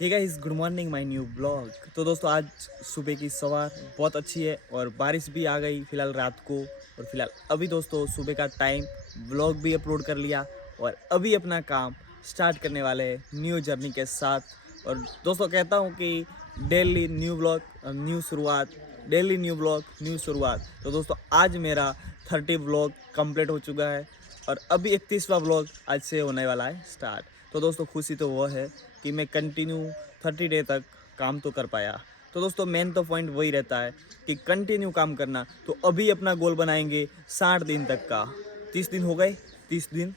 Hey guys, good morning my new blog. तो दोस्तों आज सुबह की सवार बहुत अच्छी है और बारिश भी आ गई फिलहाल रात को। और फिलहाल अभी दोस्तों सुबह का टाइम, ब्लॉग भी अपलोड कर लिया और अभी अपना काम स्टार्ट करने वाले हैं न्यू जर्नी के साथ। और दोस्तों कहता हूँ कि डेली न्यू ब्लॉग न्यू शुरुआत, डेली न्यू ब्लॉग न्यू शुरुआत। तो दोस्तों आज मेरा 30 ब्लॉग कंप्लीट हो चुका है और अभी 31वां ब्लॉग आज से होने वाला है स्टार्ट। तो दोस्तों खुशी तो वो है कि मैं कंटिन्यू 30 डे तक काम तो कर पाया। तो दोस्तों मेन तो पॉइंट वही रहता है कि कंटिन्यू काम करना। तो अभी अपना गोल बनाएंगे 60 दिन तक का। 30 दिन हो गए, 30 दिन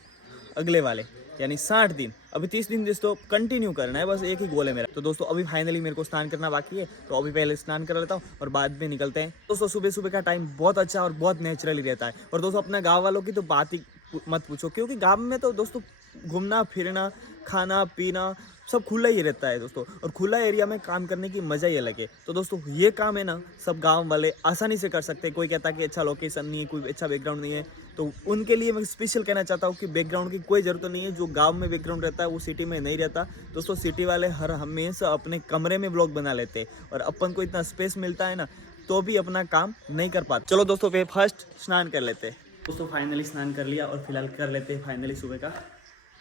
अगले वाले यानी 60 दिन। अभी 30 दिन दोस्तों कंटिन्यू करना है, बस एक ही गोल है मेरा। तो दोस्तों अभी फाइनली मेरे को स्नान करना बाकी है, तो अभी पहले स्नान कर लेता हूँ और बाद में निकलते हैं। दोस्तों सुबह सुबह का टाइम बहुत अच्छा और बहुत नेचुरली रहता है। और दोस्तों अपने गाँव वालों की तो बात ही मत पूछो, क्योंकि गाँव में तो दोस्तों घूमना फिरना खाना पीना सब खुला ही रहता है दोस्तों। और खुला एरिया में काम करने की मज़ा ही अलग है। तो दोस्तों ये काम है ना, सब गांव वाले आसानी से कर सकते हैं। कोई कहता है कि अच्छा लोकेशन नहीं है, कोई अच्छा बैकग्राउंड नहीं है, तो उनके लिए मैं स्पेशल कहना चाहता हूँ कि बैकग्राउंड की कोई ज़रूरत नहीं है। जो गांव में बैकग्राउंड रहता है वो सिटी में नहीं रहता। दोस्तों सिटी वाले हर हमेशा अपने कमरे में ब्लॉग बना लेते हैं और अपन को इतना स्पेस मिलता है ना, तो भी अपना काम नहीं कर पाते। चलो दोस्तों फिर फर्स्ट स्नान कर लेते हैं। दोस्तों फाइनली स्नान कर लिया और फिलहाल कर लेते हैं फाइनली सुबह का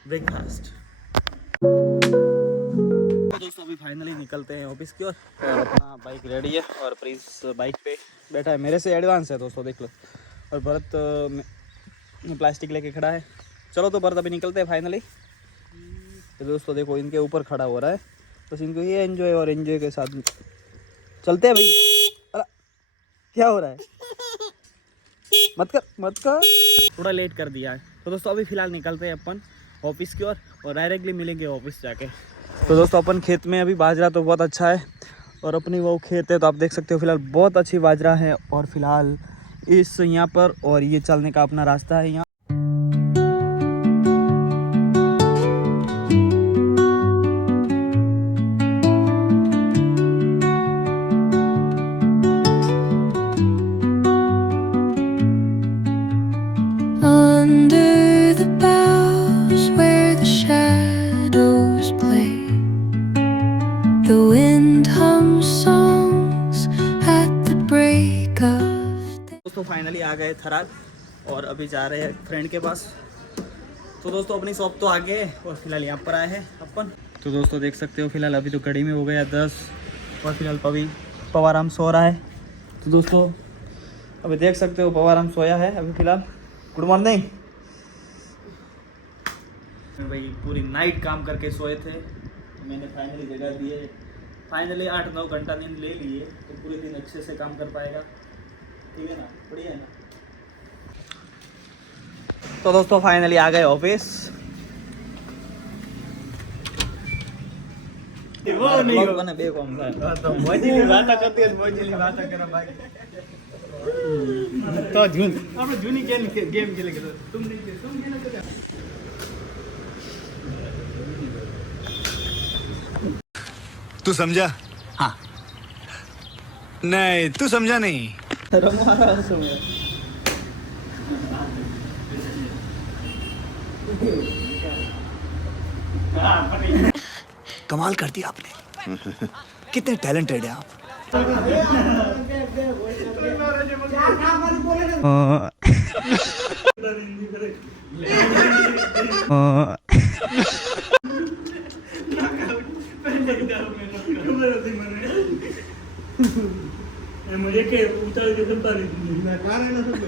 ब्रेकफास्ट। तो दोस्तों अभी फाइनली निकलते हैं ऑफिस की ओर और अपना बाइक रेडी है और प्रिंस बाइक पे बैठा है, मेरे से एडवांस है दोस्तों देख लो। और भरत प्लास्टिक लेके खड़ा है। चलो तो भरत अभी निकलते हैं फाइनली। तो दोस्तों देखो इनके ऊपर खड़ा हो रहा है, बस इनको ये एंजॉय और एंजॉय के साथ चलते हैं भाई। अरे क्या हो रहा है, मत कर, थोड़ा लेट कर दिया है। तो दोस्तों अभी फिलहाल निकलते हैं अपन ऑफिस की ओर और डायरेक्टली मिलेंगे ऑफिस जाके। तो दोस्तों अपन खेत में अभी बाजरा तो बहुत अच्छा है और अपनी वो खेत है, तो आप देख सकते हो फिलहाल बहुत अच्छी बाजरा है। और फिलहाल इस यहाँ पर और ये चलने का अपना रास्ता है यहाँ। दोस्तों फाइनली आ गए थराद और अभी जा रहे हैं फ्रेंड के पास। तो दोस्तों अपनी शॉप तो आगे है और फिलहाल यहाँ पर आए हैं अपन। तो दोस्तों देख सकते हो फिलहाल अभी तो घड़ी में हो गया 10 और फिलहाल पवाराम सो रहा है। तो दोस्तों अभी देख सकते हो पवाराम सोया है अभी फिलहाल। गुड मॉर्निंग भाई, पूरी नाइट काम करके सोए थे, मैंने फाइनली जगह दी है। फाइनली 8-9 घंटा नींद ले लिए तो पूरे दिन अच्छे से काम कर पाएगा। ठीक है ना, बढ़िया है ना। तो दोस्तों फाइनली आ गए ऑफिस। वो नहीं होगा ना बेकॉम का, तो मौजली बात करती है, मौजली बात कर भाई। तो जून આપણે જૂની ગેમ ખેલે કે तुम नहीं तुम खेलो। तू समझा? हाँ। नहीं तू समझा नहीं। कमाल कर दिया आपने। कितने टैलेंटेड है आप। मुझे के उतर के सब ना कारण है सब।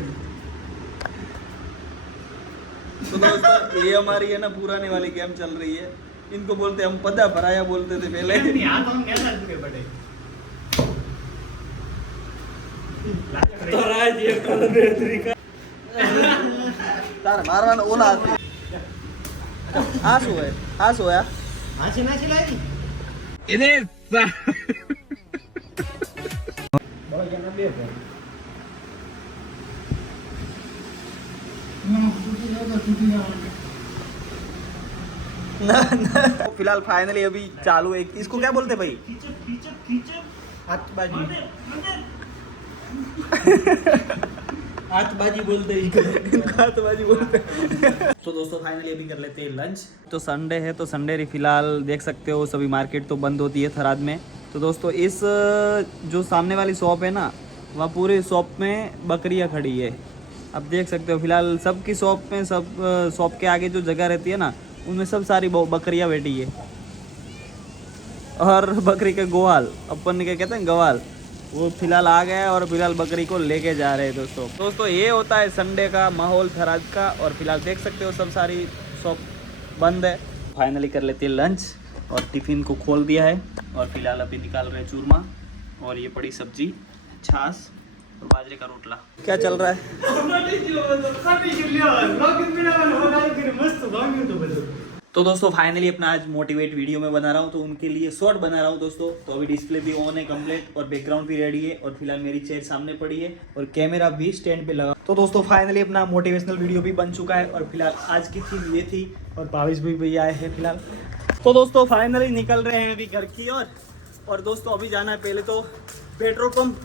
तो दोस्तों ये हमारी है ना पुराने वाली गेम चल रही है। इनको बोलते हम पदा भराया बोलते थे पहले। तो राज ये कर दे तरीका तार मारवान ओला आती। आ सोया आसे ना चिल्लाई इधर बड़ा क्या ना बे ना फिलहाल फाइनली अभी चालू है। इसको क्या बोलते भाई? हाथ बाजू हाथबाजी बोलते हैं तो दोस्तों फाइनली अभी कर लेते हैं लंच। तो संडे है तो संडे फिलहाल देख सकते हो सभी मार्केट तो बंद होती है थराद में। तो दोस्तों इस जो सामने वाली शॉप है ना, वहाँ पूरी शॉप में बकरियाँ खड़ी है। अब देख सकते हो फिलहाल सबकी शॉप में, सब शॉप के आगे जो जगह रहती है ना, उनमें सब सारी बकरियाँ बैठी है। और बकरी के गोवाल, अपन क्या कहते हैं गवाल, वो फिलहाल आ गया है और फिलहाल बकरी को लेके जा रहे हैं। दोस्तों ये होता है संडे का माहौल थराद का। और फिलहाल देख सकते हो सब सारी शॉप बंद है। फाइनली कर लेते हैं लंच और टिफ़िन को खोल दिया है। और फिलहाल अभी निकाल रहे हैं चूरमा और ये पड़ी सब्जी, छाछ और बाजरे का रोटला। क्या चल रहा है? तो दोस्तों फाइनली अपना आज मोटिवेट वीडियो में बना रहा हूँ, तो उनके लिए शॉर्ट बना रहा हूँ दोस्तों। तो अभी डिस्प्ले भी ऑन है कंप्लीट और बैकग्राउंड भी रेडी है और फिलहाल मेरी चेयर सामने पड़ी है और कैमरा भी स्टैंड पे लगा। तो दोस्तों फाइनली अपना मोटिवेशनल वीडियो भी बन चुका है और फिलहाल आज की थीम ये थी और भावेश भी भैया आए हैं फिलहाल। तो दोस्तों फाइनली निकल रहे हैं अभी घर की ओर। और दोस्तों अभी जाना है पहले तो पेट्रोल पंप,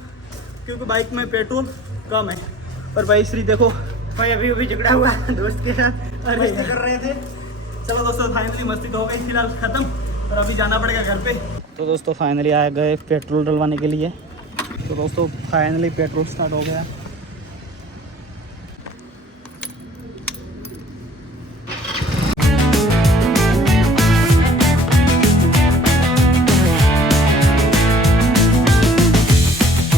क्योंकि बाइक में पेट्रोल कम है। और भाई श्री देखो भाई अभी झगड़ा हुआ है दोस्त के साथ और मस्ती कर रहे थे। चलो दोस्तों फाइनली मस्ती तो हो गई फिलहाल ख़त्म और अभी जाना पड़ेगा घर पे। तो दोस्तों फाइनली आ गए पेट्रोल डलवाने के लिए। तो दोस्तों फाइनली पेट्रोल स्टार्ट हो गया।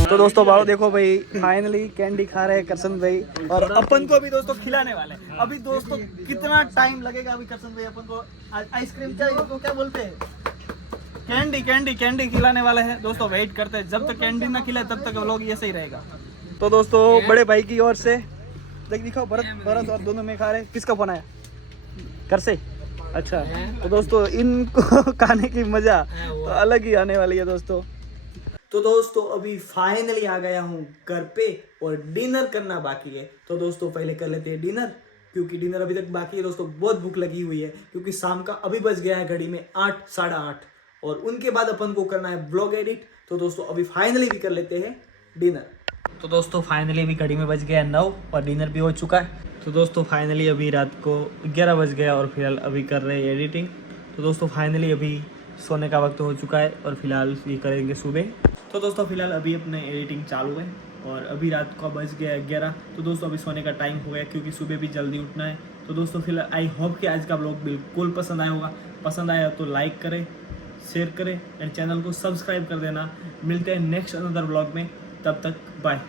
तो दोस्तों भाव देखो भाई फाइनली कैंडी खा रहे हैं करसन भाई और अपन को भी दोस्तों खिलाने वाले हैं। अभी दोस्तों कितना टाइम लगेगा अभी करसन भाई अपन को आइसक्रीम चाहिए तो क्या बोलते हैं कैंडी खिलाने वाले हैं दोस्तों। वेट करते हैं जब तक कैंडी ना खिलाए तब तक व्लॉग ये सही रहेगा। तो दोस्तों बड़े भाई की ओर से दिखाओ भरत और दोनों में खा रहे। किसका फोन आया? कर से। अच्छा तो दोस्तों इनको खाने की मजा तो अलग ही आने वाली है दोस्तों। तो दोस्तों अभी फाइनली आ गया हूँ घर पे और डिनर करना बाकी है। तो दोस्तों पहले कर लेते हैं डिनर, क्योंकि डिनर अभी तक बाकी है दोस्तों। बहुत भूख लगी हुई है क्योंकि शाम का अभी बज गया है घड़ी में 8 साढ़े 8 और उनके बाद अपन को करना है ब्लॉग एडिट। तो दोस्तों अभी फाइनली भी कर लेते हैं डिनर। तो दोस्तों फाइनली अभी घड़ी में बज गया 9 और डिनर भी हो चुका है। तो दोस्तों फाइनली अभी रात को 11 बज गया और फिलहाल अभी कर रहे हैं एडिटिंग। तो दोस्तों फाइनली अभी सोने का वक्त हो चुका है और फिलहाल ये करेंगे सुबह। तो दोस्तों फिलहाल अभी अपने एडिटिंग चालू है और अभी रात को बज गया 11। तो दोस्तों अभी सोने का टाइम हो गया क्योंकि सुबह भी जल्दी उठना है। तो दोस्तों फिलहाल आई होप कि आज का ब्लॉग बिल्कुल पसंद आया होगा। पसंद आया तो लाइक करें, शेयर करें एंड चैनल को सब्सक्राइब कर देना। मिलते हैं नेक्स्ट अनदर ब्लॉग में, तब तक बाय।